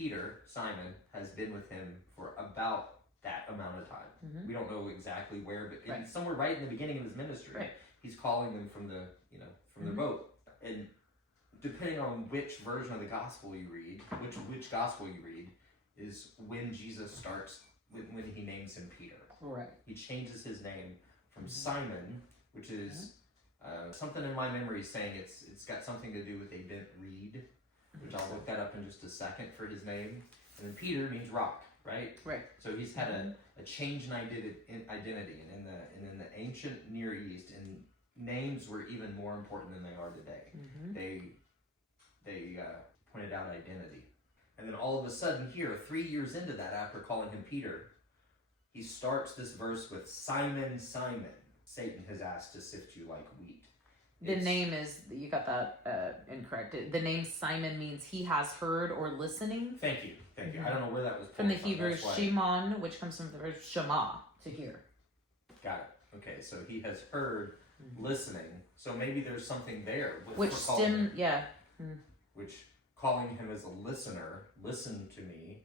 Peter, Simon, has been with him for about that amount of time. Mm-hmm. We don't know exactly where, but Right. it's somewhere right in the beginning of his ministry. Right. He's calling them from the, from the boat. And depending on which version of the gospel you read, which gospel you read, is when Jesus starts, when he names him Peter. Right. He changes his name from Simon, which is something in my memory saying it's got something to do with a bent reed, which I'll look that up in just a second for his name. And then Peter means rock, right? Right. So he's had a change in identity, and in the ancient Near East, and names were even more important than they are today. Mm-hmm. They pointed out identity, and then all of a sudden, here, 3 years into that, after calling him Peter, he starts this verse with Simon, Simon, Satan has asked to sift you like wheat. The name is, you got that incorrect. The name Simon means he has heard or listening. Thank you. I don't know where that was from the Hebrew Shimon, which comes from the word Shema, to hear. Got it. Okay, so he has heard listening. So maybe there's something there. Which calling him as a listener, listen to me,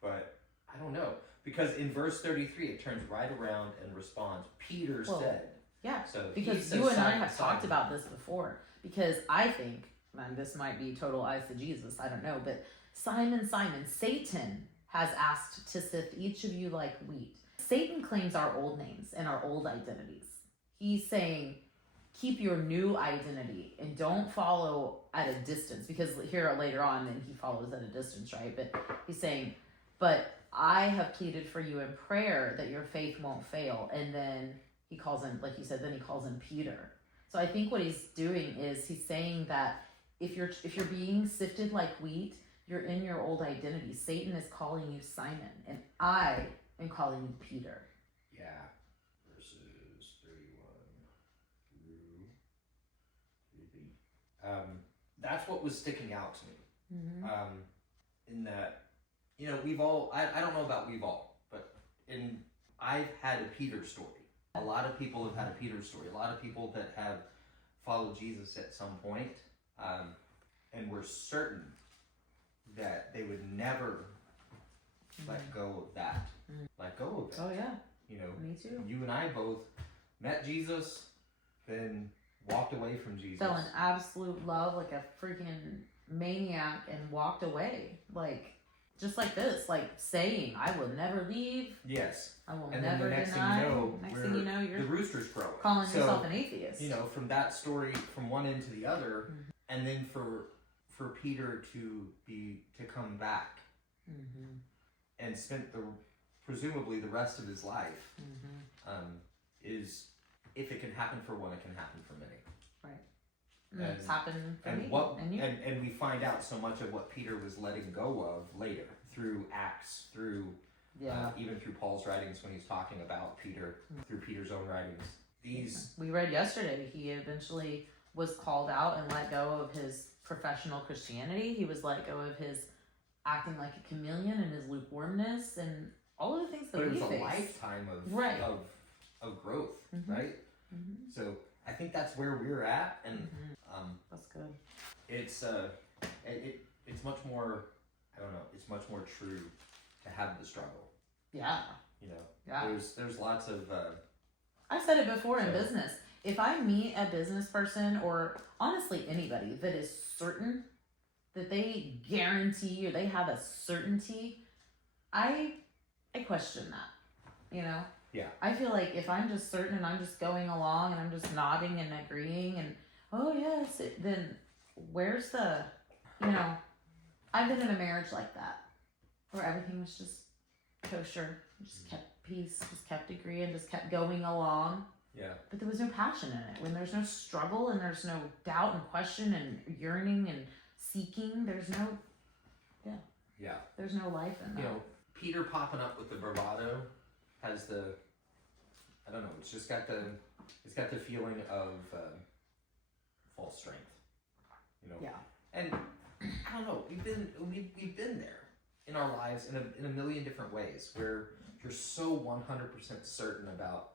but I don't know. Because in verse 33, it turns right around and responds, Peter said. Yeah, so because you and I have talked about this before. Because I think, and this might be total eyes to Jesus, I don't know, but Simon, Simon, Satan has asked to sift each of you like wheat. Satan claims our old names and our old identities. He's saying, keep your new identity and don't follow at a distance, because here later on, then he follows at a distance, right? But he's saying, but I have pleaded for you in prayer that your faith won't fail. And then he calls him, like you said, then he calls him Peter. So I think what he's doing is he's saying that if you're being sifted like wheat, you're in your old identity. Satan is calling you Simon, and I am calling you Peter. Yeah. Verses 31 through 33. That's what was sticking out to me. In that, we've all, I don't know about we've all, but I've had a Peter story. A lot of people have had a Peter story. A lot of people that have followed Jesus at some point, and were certain that they would never let go of that. Let go of it. Oh yeah. Me too. You and I both met Jesus, then walked away from Jesus. Fell in absolute love like a freaking maniac and walked away. Like, just like this, like saying, I will never leave. Yes. I will and never then the next deny. Thing you know, you're the rooster's crowing. Calling yourself an atheist. From that story, from one end to the other, and then for Peter to come back and spent presumably the rest of his life is, if it can happen for one, it can happen for many. Right. And it's happened for me and you. And we find out so much of what Peter was letting go of later through Acts, through even through Paul's writings when he's talking about Peter, through Peter's own writings. We read yesterday he eventually was called out and let go of his professional Christianity. He was let go of his acting like a chameleon and his lukewarmness and all of the things that we faced. But it was a lifetime of growth, right? So I think that's where we're at, and that's good. It's it's much more, I don't know, it's much more true to have the struggle. Yeah. Yeah. There's lots of I've said it before in business. If I meet a business person, or honestly anybody that is certain that they guarantee or they have a certainty, I question that. Yeah. I feel like if I'm just certain and I'm just going along and I'm just nodding and agreeing and oh yes, then where's the, I've been in a marriage like that where everything was just kosher, just kept peace, just kept agreeing, just kept going along. Yeah. But there was no passion in it. When there's no struggle and there's no doubt and question and yearning and seeking, there's no, there's no life in that. Peter popping up with the bravado has I don't know, it's got the feeling of false strength. Yeah. And I don't know, we've been there in our lives in a million different ways where you're so 100% certain about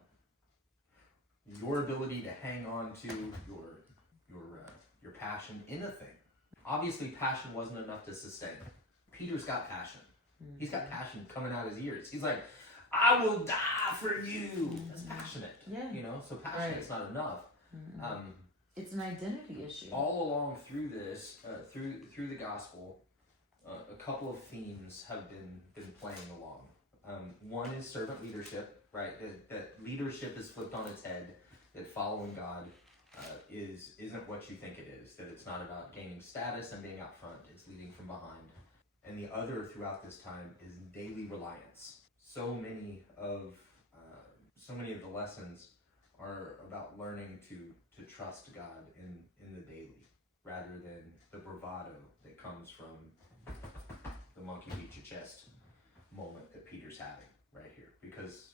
your ability to hang on to your passion in a thing. Obviously, passion wasn't enough to sustain Peter's got passion. He's got passion coming out his ears. He's like, I will die for you. That's passionate. Yeah. You know, so passionate's not enough. It's an identity issue. All along through this, through the gospel, a couple of themes have been playing along. One is servant leadership, right? That leadership is flipped on its head. That following God isn't what you think it is. That it's not about gaining status and being out front. It's leading from behind. And the other throughout this time is daily reliance. So many of the lessons are about learning to trust God in the daily, rather than the bravado that comes from the monkey beat your chest moment that Peter's having right here. Because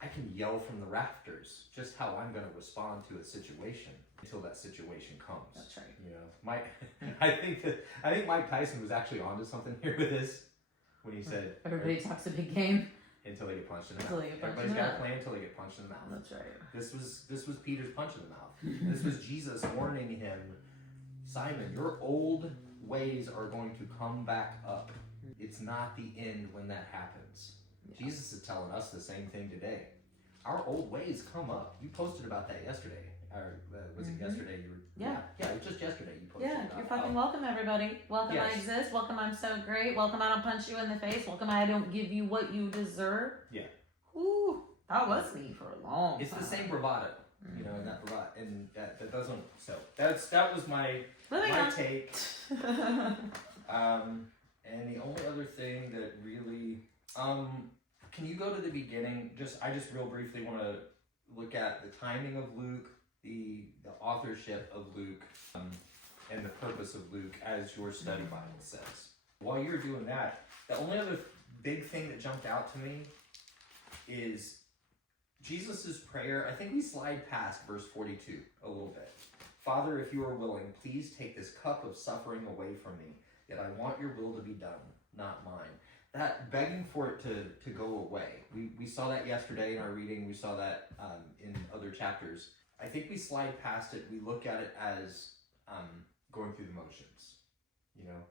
I can yell from the rafters just how I'm going to respond to a situation until that situation comes. That's right. You know, I think Mike Tyson was actually onto something here with this when he said everybody talks a big game until they get punched in the mouth. Everybody's got to play until they get punched in the mouth. That's right. This was Peter's punch in the mouth. This was Jesus warning him, Simon, your old ways are going to come back up. It's not the end when that happens. Yeah. Jesus is telling us the same thing today. Our old ways come up. You posted about that yesterday. Or was it yesterday? Yeah, it was just yesterday you posted about you're fucking welcome, everybody. Welcome, yes. I exist. Welcome, I'm so great. Welcome, I don't punch you in the face. Welcome, I don't give you what you deserve. Yeah. Ooh, that was me for a long time. It's the same bravado, you know, and that bravado, and that doesn't. So that was my take. And the only other thing that really, can you go to the beginning? I just real briefly want to look at the timing of Luke, the authorship of Luke, and the purpose of Luke as your study Bible says. While you're doing that, the only other big thing that jumped out to me is Jesus' prayer. I think we slide past verse 42 a little bit. Father, if you are willing, please take this cup of suffering away from me, yet I want your will to be done, not mine. That begging for it to go away. We saw that yesterday in our reading. We saw that in other chapters. I think we slide past it. We look at it as going through the motions. You know,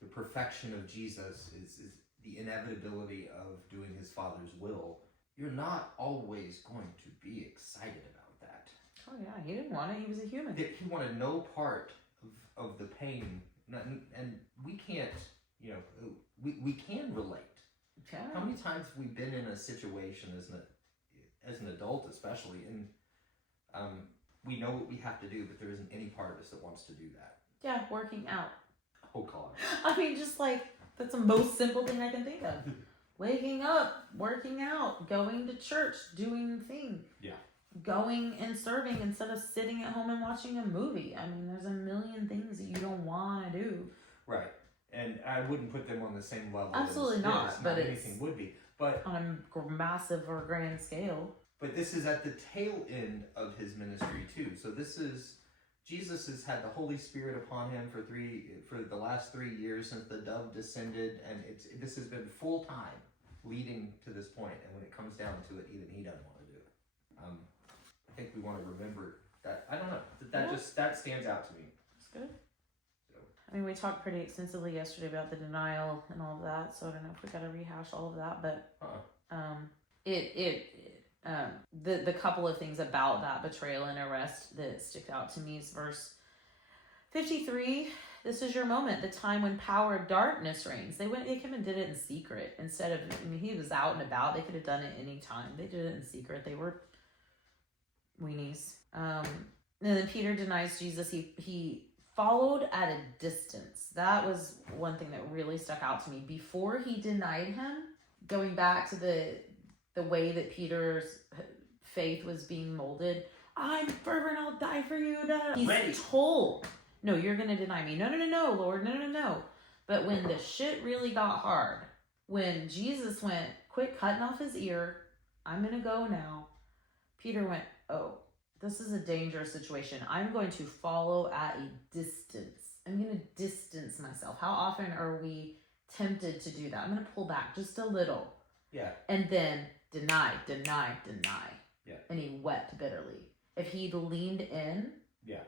the perfection of Jesus is the inevitability of doing his Father's will. You're not always going to be excited about that. Oh yeah, he didn't want it. He was a human. He wanted no part of the pain, and we can't. You know, we can relate. Yeah. How many times have we been in a situation as an adult, especially, and we know what we have to do, but there isn't any part of us that wants to do that. Yeah, working out. Oh God. I mean, just like that's the most simple thing I can think of. Waking up, working out, going to church, doing things. Yeah. Going and serving instead of sitting at home and watching a movie. I mean, there's a million things that you don't want to do. Right. And I wouldn't put them on the same level. Absolutely not. But anything would be. But on a massive or grand scale. But this is at the tail end of his ministry too. So Jesus has had the Holy Spirit upon him for the last 3 years since the dove descended, and this has been full time leading to this point. And when it comes down to it, even he doesn't want to do it. I think we want to remember that. I don't know that stands out to me. That's good. I mean, we talked pretty extensively yesterday about the denial and all of that, so I don't know if we got to rehash all of that, but the couple of things about that betrayal and arrest that stick out to me is verse 53. This is your moment, the time when power of darkness reigns. They came and did it in secret instead of. I mean, he was out and about. They could have done it any time. They did it in secret. They were weenies. And then Peter denies Jesus. He followed at a distance. That was one thing that really stuck out to me. Before he denied him, going back to the way that Peter's faith was being molded, I'm fervent, I'll die for you. He's told, no, you're going to deny me. No, Lord, no. But when the shit really got hard, when Jesus went, quit cutting off his ear, I'm going to go now, Peter went, oh, this is a dangerous situation. I'm going to follow at a distance. I'm going to distance myself. How often are we tempted to do that? I'm going to pull back just a little. Yeah. And then deny. Yeah. And he wept bitterly. If he'd leaned in, yeah,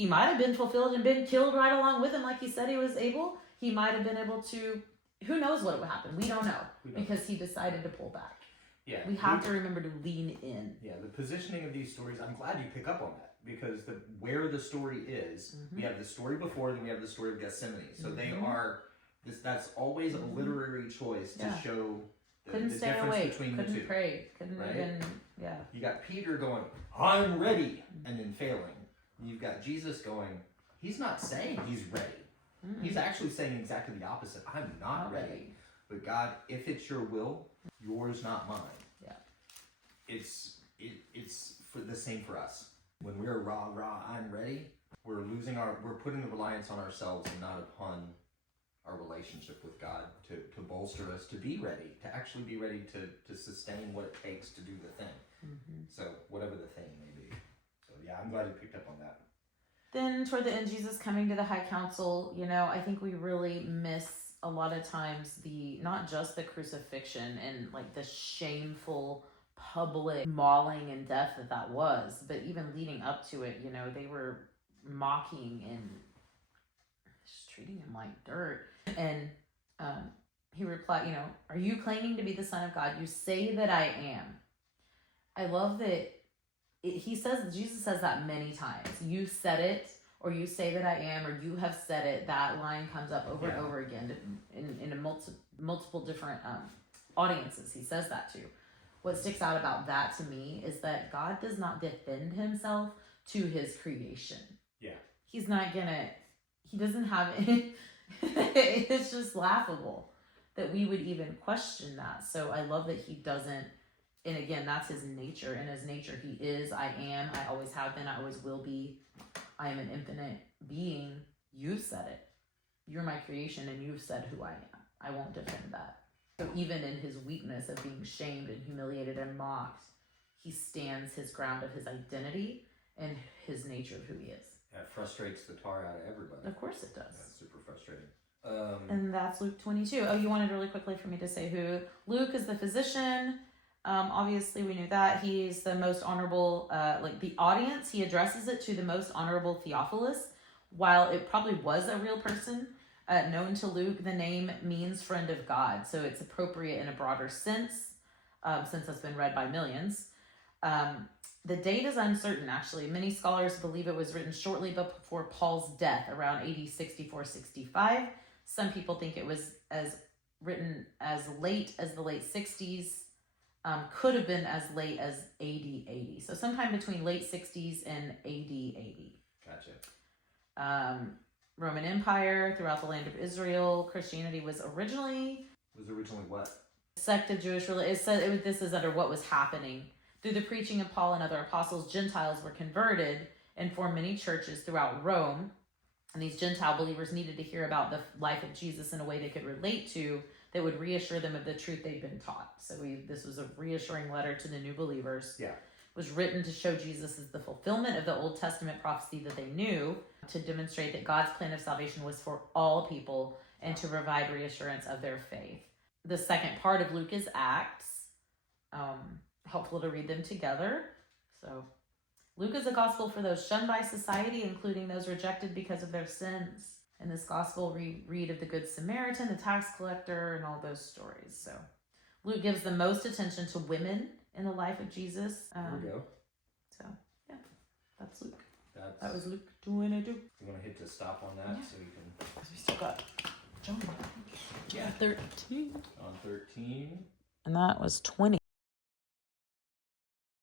he might have been fulfilled and been killed right along with him like he said he was able. He might have been able to, who knows what would happen? We don't know because he decided to pull back. Yeah, we have to remember to lean in. Yeah, the positioning of these stories, I'm glad you pick up on that because where the story is, we have the story before, then we have the story of Gethsemane. So they are, that's always a literary choice to show the difference awake. Between couldn't the two. Pray. Couldn't even, You got Peter going, I'm ready, and then failing. You've got Jesus going, he's not saying he's ready. He's actually saying exactly the opposite. I'm not ready. But God, if it's your will, yours, not mine. Yeah. It's for the same for us. When we're rah, I'm ready, we're putting the reliance on ourselves and not upon our relationship with God to bolster us, to be ready, to actually be ready to sustain what it takes to do the thing. So whatever the thing may be. So yeah, I'm glad you picked up on that. Then toward the end, Jesus coming to the high council, I think we really miss a lot of times not just the crucifixion and like the shameful public mauling and death that was, but even leading up to it, they were mocking and just treating him like dirt. And he replied, are you claiming to be the Son of God? You say that I am. I love that Jesus says that many times. You said it, or you say that I am, or you have said it. That line comes up over and over again in multiple different audiences. He says that too. What sticks out about that to me is that God does not defend himself to his creation. Yeah. He's not he doesn't have it. It's just laughable that we would even question that. So I love that he doesn't. And again, that's his nature. In his nature, he is, I am, I always have been, I always will be. I am an infinite being. You've said it. You're my creation and you've said who I am. I won't defend that. So even in his weakness of being shamed and humiliated and mocked, he stands his ground of his identity and his nature of who he is. That frustrates the tar out of everybody. Of course it does. That's super frustrating. And that's Luke 22. Oh, you wanted really quickly for me to say who? Luke is the physician. Obviously we knew that. He's the most honorable, the audience, he addresses it to the most honorable Theophilus. While it probably was a real person, known to Luke, the name means friend of God. So it's appropriate in a broader sense, since it's been read by millions. The date is uncertain, actually. Many scholars believe it was written shortly before Paul's death, around AD 64-65. Some people think it was written as late as the late 60s. Could have been as late as AD 80. So sometime between late 60s and AD 80. Gotcha. Roman Empire, throughout the land of Israel. Christianity was originally what? Sect of Jewish religion. This is under what was happening. Through the preaching of Paul and other apostles, Gentiles were converted and formed many churches throughout Rome. And these Gentile believers needed to hear about the life of Jesus in a way they could relate to, that would reassure them of the truth they'd been taught. So this was a reassuring letter to the new believers. Yeah. It was written to show Jesus as the fulfillment of the Old Testament prophecy that they knew, to demonstrate that God's plan of salvation was for all people and to provide reassurance of their faith. The second part of Luke is Acts. Helpful to read them together. So Luke is a gospel for those shunned by society, including those rejected because of their sins. In this gospel, we read of the Good Samaritan, the tax collector, and all those stories. So Luke gives the most attention to women in the life of Jesus. There we go. So, yeah, that's Luke. That was Luke 22. You want to hit to stop on that so you can... Because we still got John. Yeah. 13. On 13. And that was 20.